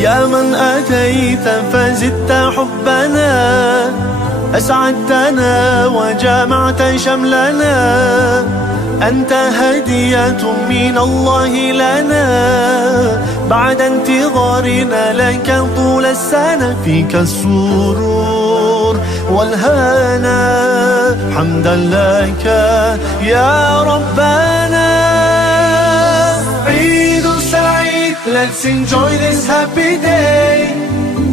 يا من أتيت فزدت حبنا، أسعدتنا وجمعت شملنا، أنت هدية من الله لنا، بعد انتظارنا لك طول السنة، فيك السرور والهنا، حمدا لك يا ربنا. عيد سعيد, let's enjoy this happy day.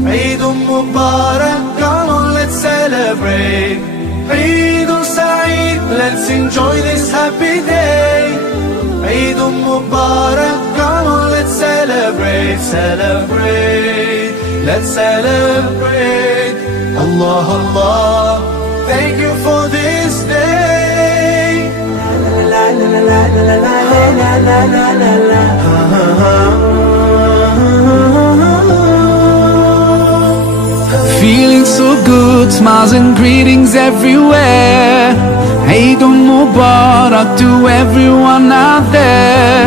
عيد مبارك, come on let's celebrate. عيد سعيد, let's enjoy this happy day. عيد مبارك, come on let's celebrate, celebrate, let's celebrate. Allah Allah, thank you for this day. La la la la la la la la la la la. Feeling so good, smiles and greetings everywhere. Eid Mubarak to everyone out there.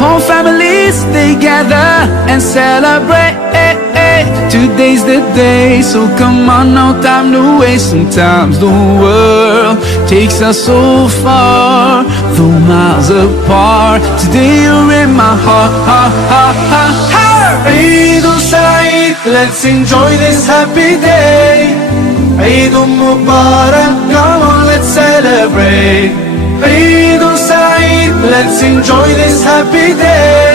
Whole families together and celebrate. Today's the day, so come on, no time to waste. Sometimes the world takes us so far, though miles apart. Today you're in my heart, heart, heart, heart, heart. Eid Saeed, let's enjoy this happy day. Eid Mubarak, come on, let's celebrate. Eid Saeed, let's enjoy this happy day.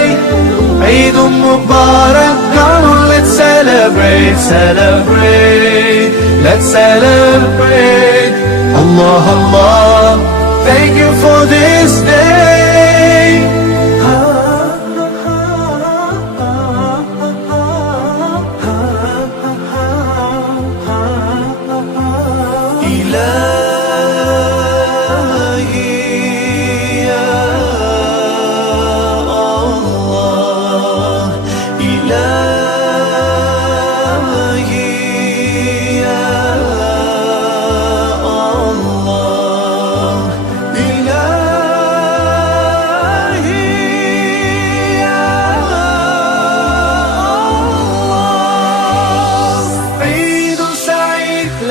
Eid Mubarak, come on, let's celebrate, celebrate, let's celebrate. Allah Allah, thank you for this day.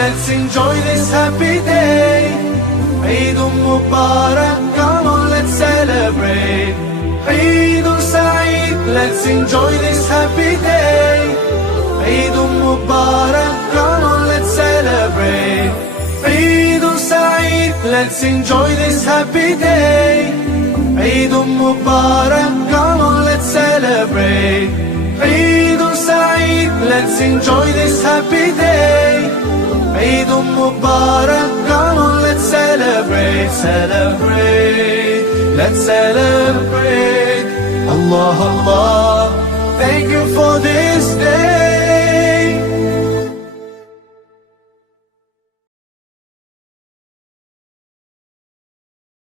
Let's enjoy this happy day. Eid Mubarak, come on, let's celebrate. Eid Saeed, let's enjoy this happy day. Eid Mubarak, come on, let's celebrate. Eid Saeed, let's enjoy this happy day. Eid Mubarak, come on, let's celebrate. Eid Saeed, let's enjoy this happy day. Eid Mubarak, come on, let's celebrate, celebrate, let's celebrate. Allah Allah.